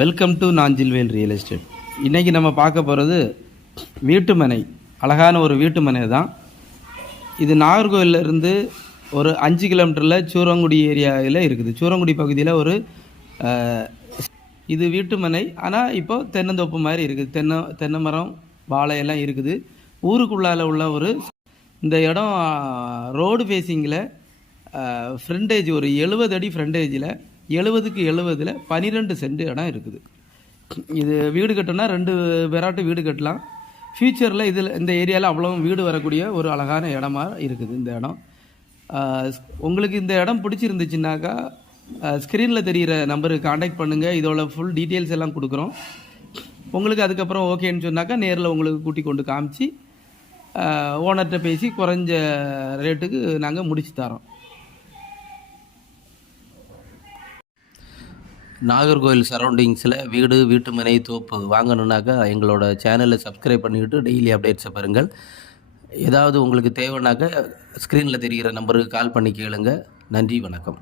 Welcome to Nanjilvel real estate. இன்றைக்கி நம்ம பார்க்க போகிறது வீட்டுமனை, அழகான ஒரு வீட்டுமனை தான். இது நாகர்கோவிலிருந்து ஒரு 5 கிலோமீட்டரில் சூரங்குடி ஏரியாவில் இருக்குது. சூரங்குடி பகுதியில் ஒரு இது வீட்டுமனை. ஆனால் இப்போ தென்னந்தோப்பு மாதிரி இருக்குது. தென்னை மரம், வாழையெல்லாம் இருக்குது. ஊருக்குள்ளால் உள்ள இந்த இடம் ரோடு ஃபேஸிங்கில் ஃப்ரண்டேஜ் ஒரு 70 அடி ஃப்ரண்டேஜில் 70க்கு 70 12 சென்ட் இடம் இருக்குது. இது வீடு கட்டணும்னா 2 பேராட்டு வீடு கட்டலாம். ஃப்யூச்சரில் இந்த ஏரியாவில் அவ்வளோ வீடு வரக்கூடிய ஒரு அழகான இடமா இருக்குது இந்த இடம். உங்களுக்கு இந்த இடம் பிடிச்சிருந்துச்சுன்னாக்கா ஸ்க்ரீனில் தெரிகிற நம்பருக்கு காண்டாக்ட் பண்ணுங்கள். இதோட ஃபுல் டீட்டெயில்ஸ் எல்லாம் கொடுக்குறோம். உங்களுக்கு அதுக்கப்புறம் ஓகேன்னு சொன்னாக்கா நேரில் உங்களுக்கு கூட்டி கொண்டு காமிச்சு ஓனர்கிட்ட பேசி குறைஞ்ச ரேட்டுக்கு நாங்கள் முடிச்சு தரோம். நாகர்கோவில் சரௌண்டிங்ஸில் வீட்டுமனை, தோப்பு வாங்கணுன்னாக்கா எங்களோட சேனலை சப்ஸ்கிரைப் பண்ணிக்கிட்டு டெய்லி அப்டேட்ஸை பாருங்கள். ஏதாவது உங்களுக்கு தேவைன்னாக்கா ஸ்க்ரீனில் தெரிகிற நம்பருக்கு கால் பண்ணி கேளுங்க. நன்றி, வணக்கம்.